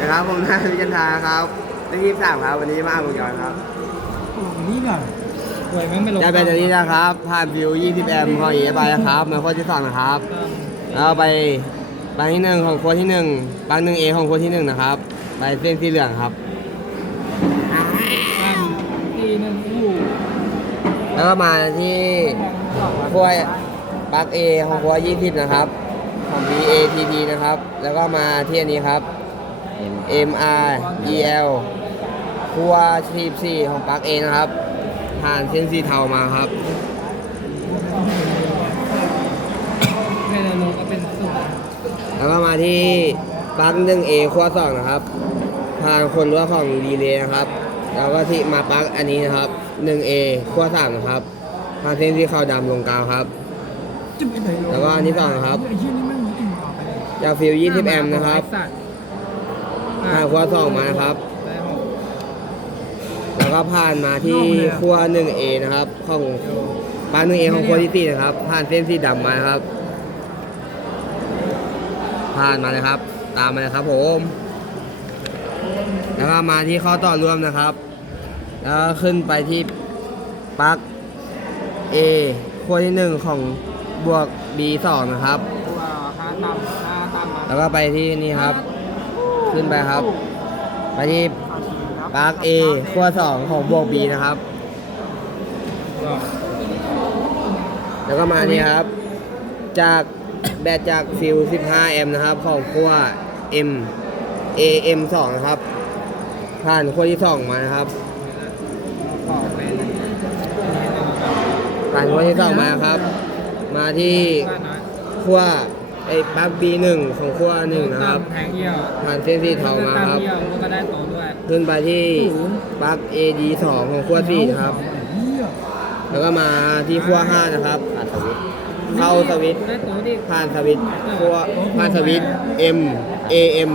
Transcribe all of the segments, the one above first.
นะครับผมนายวิจันทาครับเลขที่สามครับ วันนี้มาอ่านวงจรครับโอ้โหนี่ก่อนหวยแม่งไม่ลงจะเป็นตัวนี้นะครับผ่านวิว20แอมป์ของเอไปนะครับมาคนที่สองนะครับแล้วไปบางที่หนึ่งของคนที่หนึ่งบางหนึ่งเอของคนที่หนึ่งนะครับไปเส้นสีเหลืองครับตั้งทีหนึ่งอู้แล้วก็มาที่ครัวปลั๊กเอของครัว20นะครับของ BATT นะครับ แล้วก็มาที่อันนี้ครับ MREL ครัว44ของปลั๊กเอนะครับ ผ่านเส้นสีเทามาครับแล้วก็มาที่ปลั๊ก 1A ขั้ว2นะครับ ผ่านคนรั้วของรีเลย์นะครับ แล้วก็ที่มาปลั๊กอันนี้นะครับ 1A ขั้ว3นะครับผ่านเส้นที่ขาวดำลงกลางครับ แล้วก็อันที่สองครับไอ้เหี้ยนี่แม่งรู้จริงเหรอไปเลยจาฟิว20แอมป์นะครับ ผ่านขั้ว2มานะครับ ได้หก แล้วก็ผ่านมาที่ขั้ว 1A นะครับ ของปลั๊ก 1A ของขั้วที่สี่นะครับ ผ่านเส้นสีดำมานะครับ ผ่านมาเลยครับ ตามมาเลยครับผม แล้วก็มาที่ข้อต่อร่วมนะครับ แล้วก็ขึ้นไปที่ปลั๊ก A ขั้วที่หนึ่งของบวก B สองนะครับ ตัวห้าต่ำห้าต่ำมาแล้วก็ไปที่นี่ครับ ขึ้นไปครับไปที่ปลั๊ก A ขั้วสองของบวก B นะครับ แล้วก็มานี่ครับ จากแบตจากฟิว 15 แอมป์นะครับ ของขั้ว M AM 2นะครับ ผ่านขั้วที่ 2 มานะครับออกเป็นผ่านขั้วที่ 2 มาครับ มาที่บ้านน้อยขั้ว ไอ้ปลั๊ก B1 ของขั้ว1นะครับ แทงเยี่ยวผ่านเส้นสีเทามาครับ เยี่ยวมันก็ได้โตด้วยขึ้นไปที่ปลั๊ก AD 2ของขั้ว4นะครับ แล้วก็มาที่ขั้ว5นะครับเข้าสวิตช์ได้โตดิผ่านสวิตช์ขั้วผ่านสวิตช์ M AM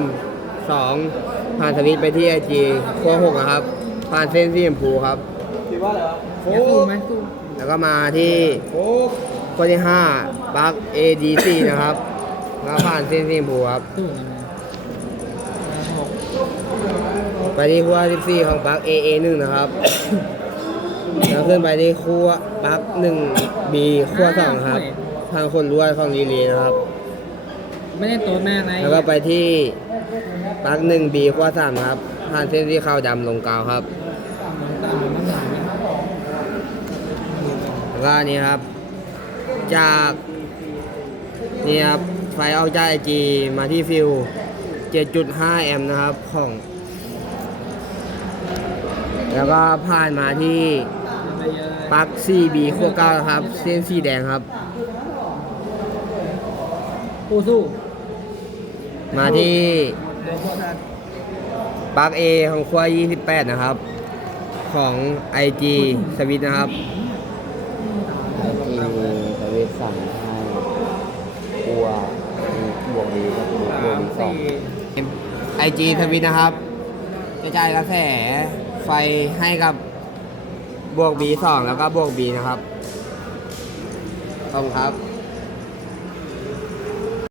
2ผ่านสวิตช์ไปที่ IG ขั้ว6นะครับ ผ่านเส้นสีชมพูครับเดี๋ยวสู้ไหมสู้แล้วก็มาที่ขั้วที่5ปลั๊ก AD4 นะครับ แล้วผ่านเส้นสีชมพูครับสู้กันไหมหกไปที่ขั้ว14 ของปลั๊ก AA1 นะครับ แล้วขึ้นไปที่ขั้วปลั๊ก 1B ขั้ว2ครับ ทางคนรวยของรีเลย์นะครับ ไม่ได้โตแม่ไหนแล้วก็ไปที่ปลั๊ก 1B ขั้ว3นะครับ ผ่านเส้นที่ขาวดำลงกาวครับ ตามมันหน่อยแล้วก็อันนี้ครับ จากนี่ครับ ไฟออกจากไอจีมาที่ฟิว7.5 แอมป์นะครับของ แล้วก็ผ่านมาที่ไม่เยอะเลยปลั๊ก 4B ขั้ว9นะครับ เส้นสีแดงครับสู้สู้มาที่เดี๋ยวพวกนั้นปลั๊ก A ของขั้ว28 นะครับ ของ IG สวิตนะครับที่มีสวิตช์สั่งให้กลัวมี บวกดีกับบวกสาบวกมดีสองสี่ IG สวิตนะครับกระจายกระแสไฟให้กับบวก B2 แล้วก็บวก B นะครับขอบคุณครับ